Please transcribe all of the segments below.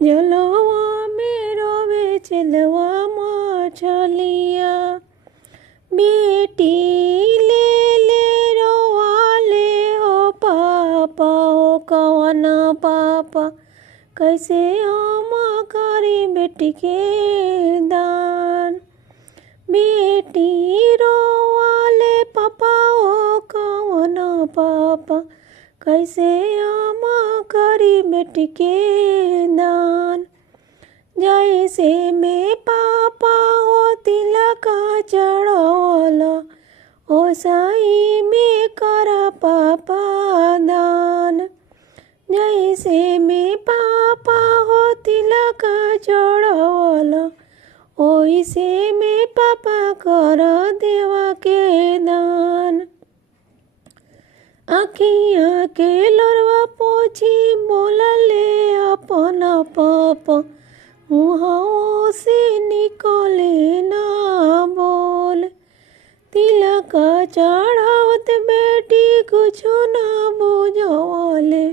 जलवा में रोवे चलवा मछलिया। बेटी ले ले रोवाले हो पापा हो कवन पापा, कैसे हम करी बेटी के दान। बेटी रोवाले पापा हो कवन पापा, कैसे हम करी बेटी के दान। जैसे में पापा हो तिलक चढ़वला, ओ साई में कर पापा दान। जैसे में पापा हो तिलक चढ़वला, ओइसे में पापा कर देवा के दान। अखियाँ के लोरवा पोछी बोलले अपन पापा, मुँहों से निकले ना बोल। तिलक चढ़ावत बेटी कुछु ना बुझवले,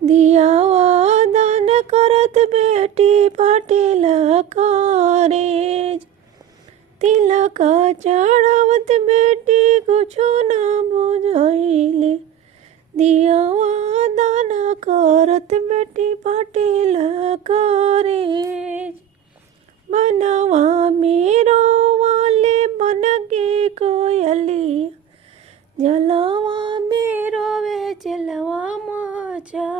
दियावा दान करत बेटी फटेला करेज। तिलक चढ़ावत बेटी कुछु ना बुझैले, दियावा दान करत बेटी फटेला करेज। बनवा में रोवाले बन के कोयलिया, जलवा में रोवे चलवा मछलिया।